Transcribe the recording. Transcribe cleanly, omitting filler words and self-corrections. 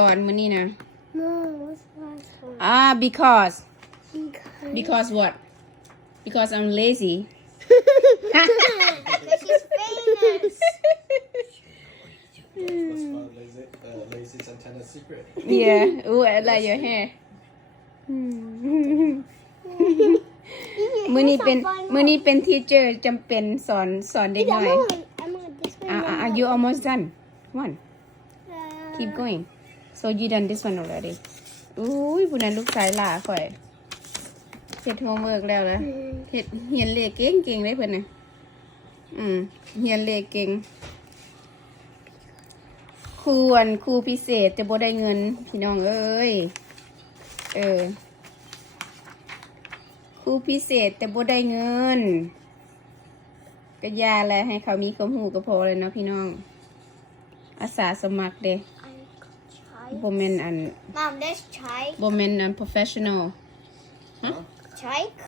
ก่อนมื้อนี้นะ No, what's the last one? because Because what because I'm lazy she's famous. Lazy Santana's secret. yeah ooh I like your hair มื้อนี้เป็นทีเจอร์จำเป็นสอนเด็กน้อย I'm on this one. you almost done one keep going so you done this one already อุ้ยผู้นั้นลูกสายหล่าข่อยเฮ็ดโฮมเวิร์กแล้วนะเฮ็ดเรียนเลขเก่งๆเลยเพิ่นน่ะเรียนเลขเก่งครูพิเศษแต่บ่ได้เงินพี่น้องเอ้ยครูพิเศษแต่บ่ได้เงินก็ยาแหละให้เขามีความรู้ก็พอเลยเนาะพี่น้องอาสาสมัครเด้บ่แม่นอัน Mom, there's chai. บ่แม่นอัน professional Huh? Chai